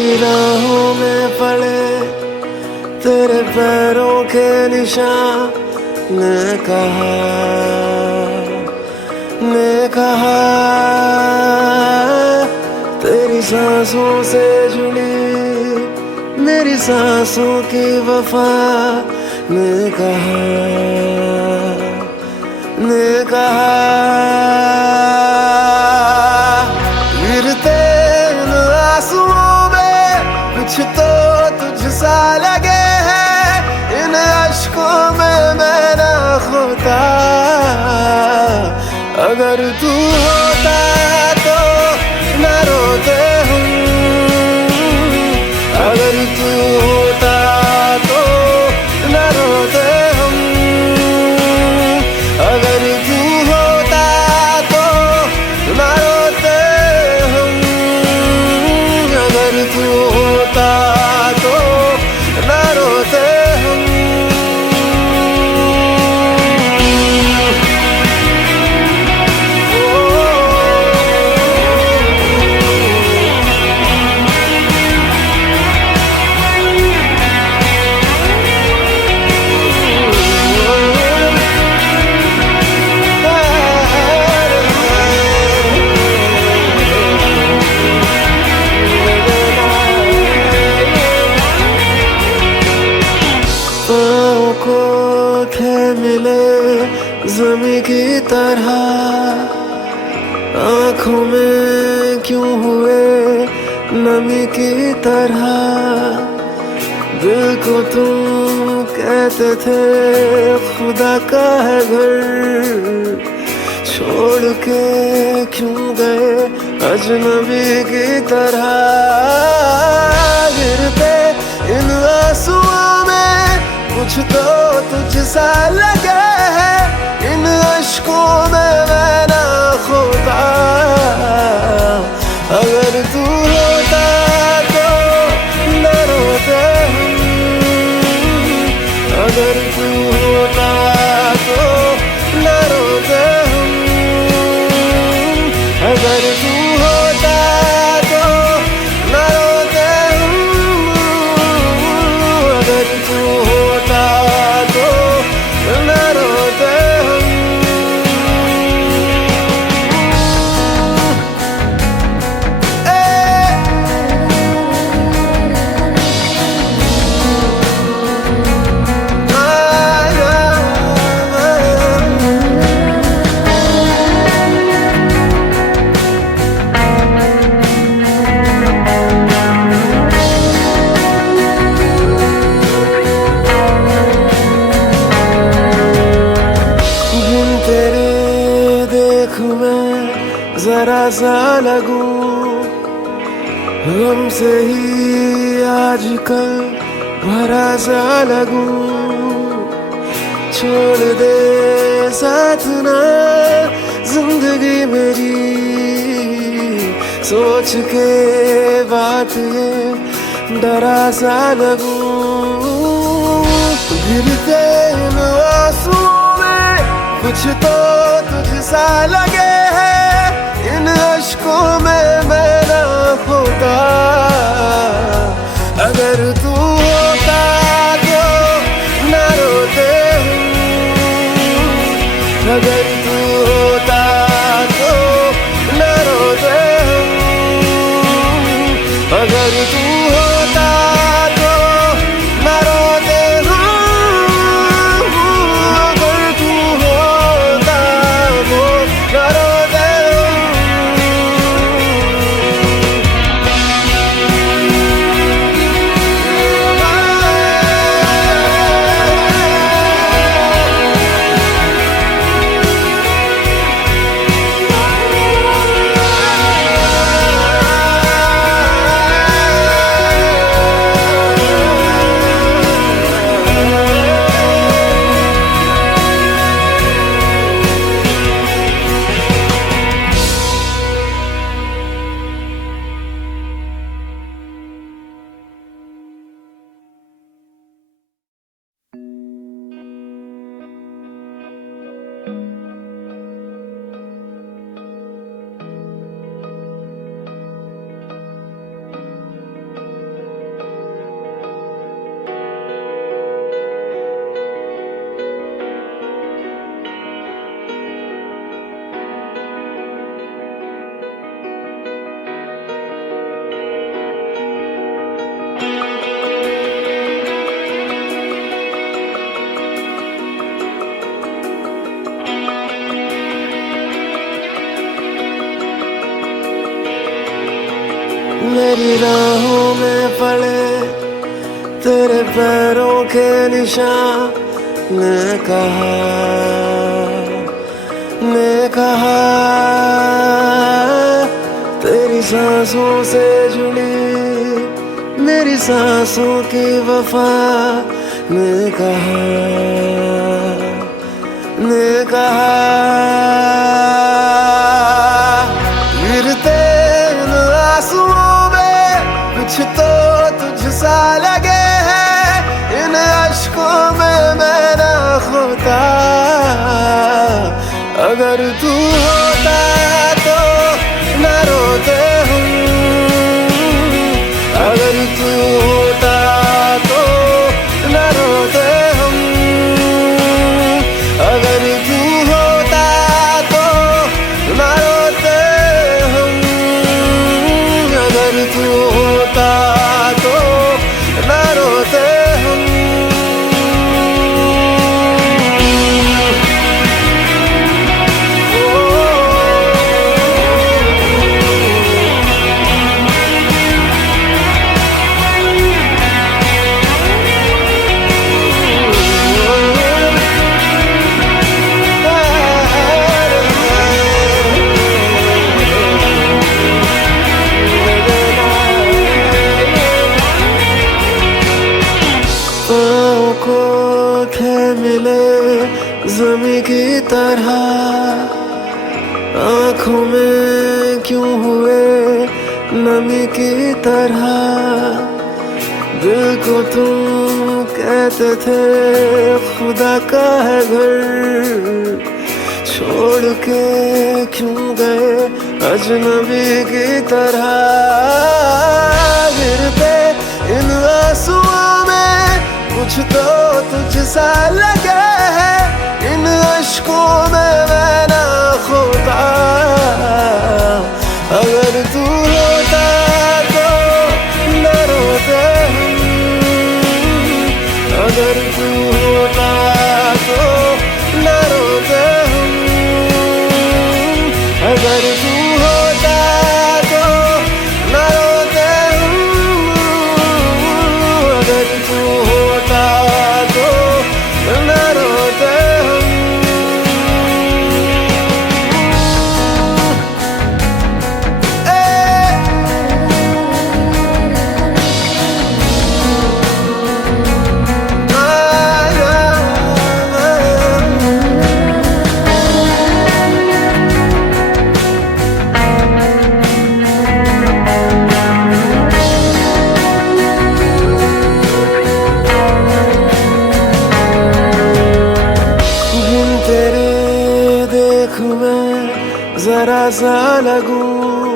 तेरी राहों में पड़े तेरे पैरों के निशान, ने कहा तेरी सांसों से जुड़ी मेरी सांसों की वफा, ने कहा गिरते इन आंसुओं में कुछ तो तुझसा लगे है, इन अश्कों में मैं ना खोता, अगर तू होता तो न रोते हम, अगर तू होता तो न रोते हम, अगर तू होता तो न रोते हम, अगर तू होता तो न रोते हम। मिले ज़मीं की तरह, आँखों में क्यों हुए नमी की तरह, दिल को तुम कहते थे खुदा का है घर, छोड़ के क्यों गए अजनबी की तरह, गिरते इन आंसुओं में कुछ तो तुझसा लगे है, इन अश्कों में मैं ना खोता, अगर तू होता तो न रोते हम, अगर तू होता तो न रोते हम, अगर तू होता तो न रोते हम, अगर तू होता तो न रोते हम। जरा सा लगूं हमसे ही आजकल भरा सा लगूं, छोड़ दे साथ ना जिंदगी मेरी, सोच के बात ये डरा सा लगूं, गिरते इन आंसुओं में कुछ तो तुझसा लगे है, इन अश्कों में मैं ना खोता, अगर तू होता तो न रोते हम, अगर तू होता तो न रोते हम, अगर तू होता तो न रोते हम, अगर तू होता तो न रोते हम। मेरी राहों में पड़े तेरे पैरों के निशान, ने कहा तेरी सांसों से जुड़ी मेरी सांसों की वफा, ने कहा गिरते इन आंसुओं में कुछ तो तुझसा लगे है, इन अश्कों में मैं ना खोता, अगर तू होता तो न रोते हम, अगर तू होता तो न रोते हम, अगर तू होता तो न रोते हम, अगर तू होता तो न रोते हम। मिले ज़मीं की तरह, आँखों में क्यों हुए नमी की तरह, दिल को तुम कहते थे खुदा का है घर, छोड़ के क्यों गए अजनबी की तरह, गिरते इन आंसुओं में कुछ तो तुझसा लगे है, इन अश्कों में मैं ना खोता, अगर तू होता तो न रोते हम, अगर तू होता तो न रोते हम, अगर तू होता तो न रोते हम, अगर तू होता तो न रोते हम। तेरे देख मैं जरा सा लगूं,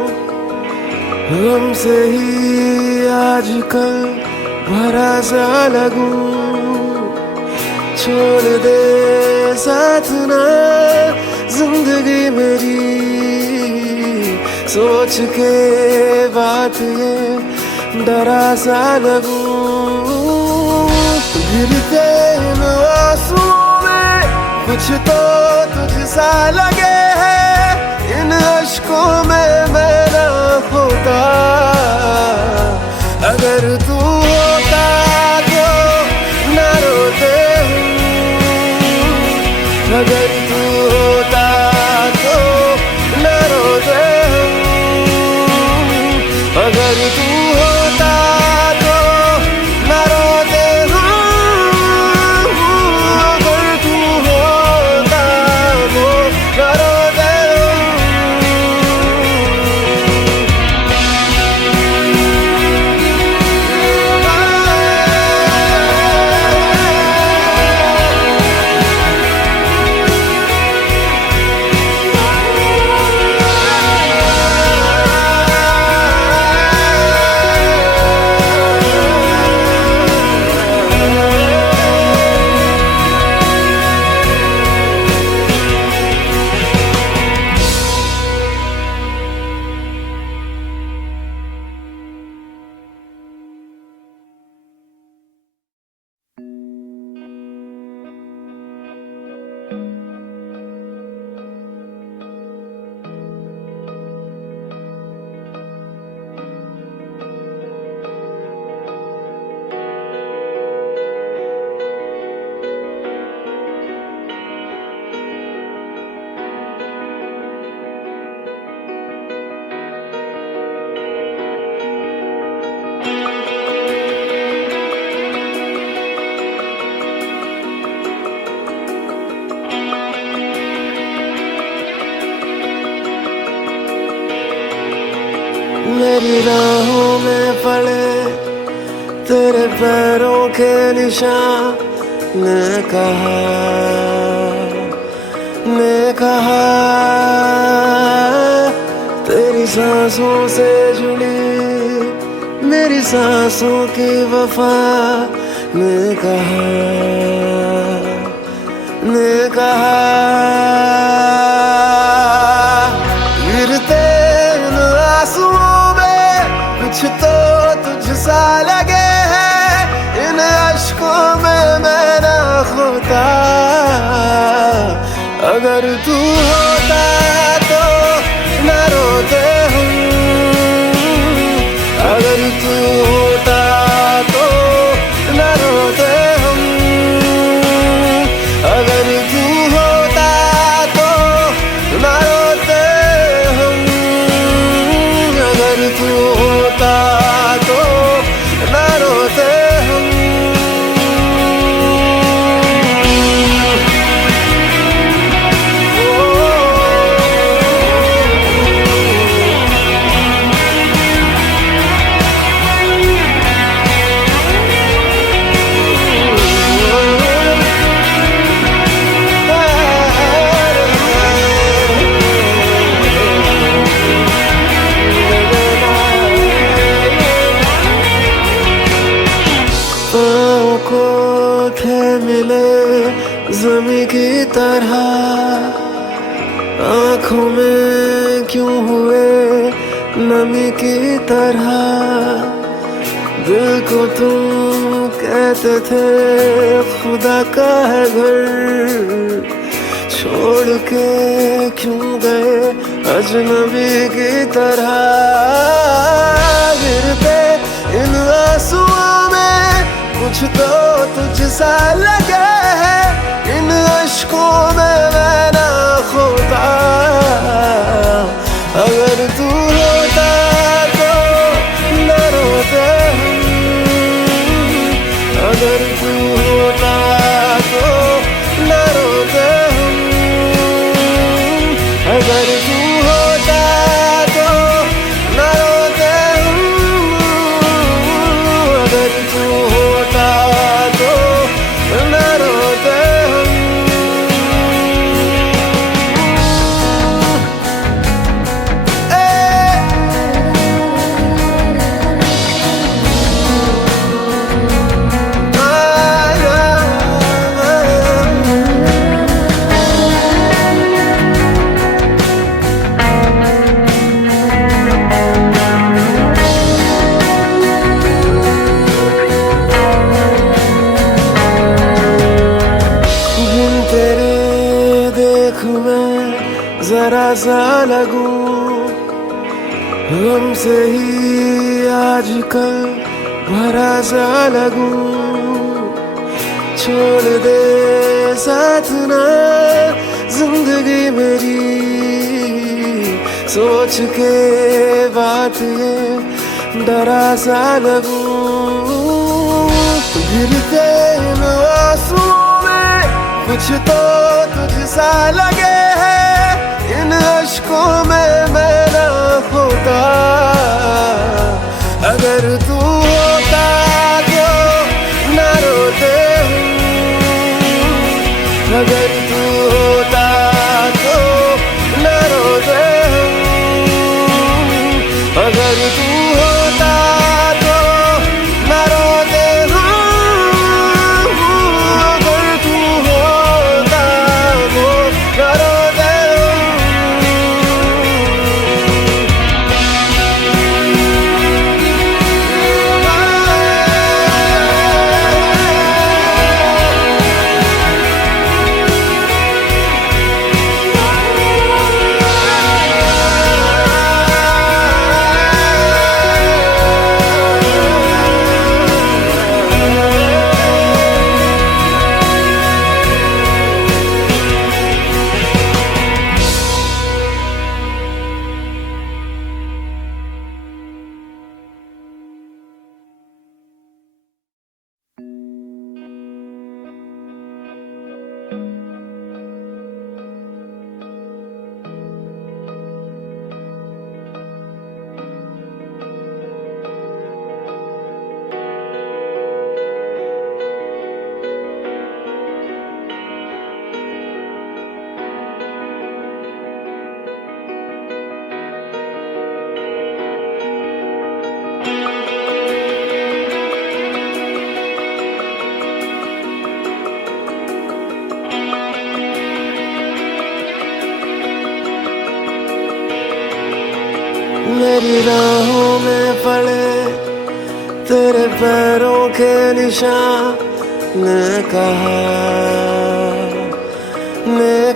हमसे ही आजकल भरा सा लगूं, छोड़ दे साथ ना जिंदगी मेरी, सोच के बात ये डरा सा लगूं, गिरते इन आंसुओं कुछ तो तुझसा लगे है, इन अश्कों में मैं ना खोता, अगर तू होता तो न रोते हम, अगर तू होता तो न रोते हम, अगर तू होता तो न रोते हम, मेरी राहों में पड़े तेरे पैरों के निशान, ने कहा तेरी सांसों से जुड़ी मेरी सांसों की वफा, ने कहा गिरते इन आंसुओं में कुछ तो तुझसा लगे है, इन अश्कों में मैं ना खोता, अगर तू होता तो न रोते हम, अगर तू होता तो न रोते हम, अगर तू होता तो न रोते हम, अगर तू होता तो न रोते हम। को थे मिले ज़मीं की तरह, आँखों में क्यों हुए नमी की तरह, दिल को तुम कहते थे खुदा का है घर, छोड़ के क्यों गए अजनबी की तरह, गिरते इन आंसुओं में कुछ तो तुझसा लगे है, इन अश्कों में मैं ना खोता, अगर तू होता तो न रोते हम, अगर तू होता तो न रोते हम, अगर तू होता तो न रोते हम, अगर तू होता तो न रोते हम। तेरे देख मैं जरा सा लगूं, हमसे ही आजकल भरा सा लगूं, छोड़ दे साथ ना जिंदगी मेरी, सोच के बात ये डरा सा लगूं, गिरते इन आंसुओं कुछ तो तुझसा लगे है, इन अश्कों में मैं ना खोता, अगर तू होता तो न रोते हम, अगर तू होता तो न रोते हम, अगर तू होता तो न रोते हम, अगर तू होता तो न रोते तेरी राहों में पड़े तेरे पैरों के निशान, ने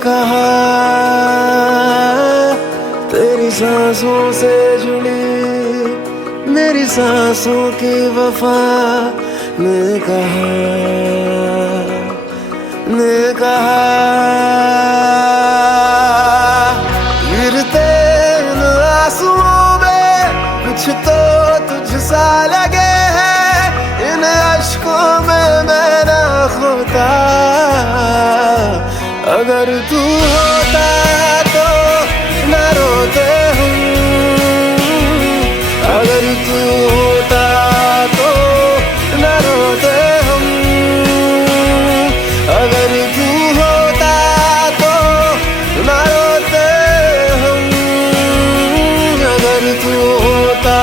कहा तेरी सांसों से जुड़ी मेरी सांसों की वफा, ने कहा गिरते इन आंसुओं में कुछ तो तुझसा लगे है, इन अश्कों में मैं ना खोता। अगर तू होता तो न रोते हम, अगर तू होता तो न रोते हम, अगर तू होता तो न रोते हम, अगर तू होता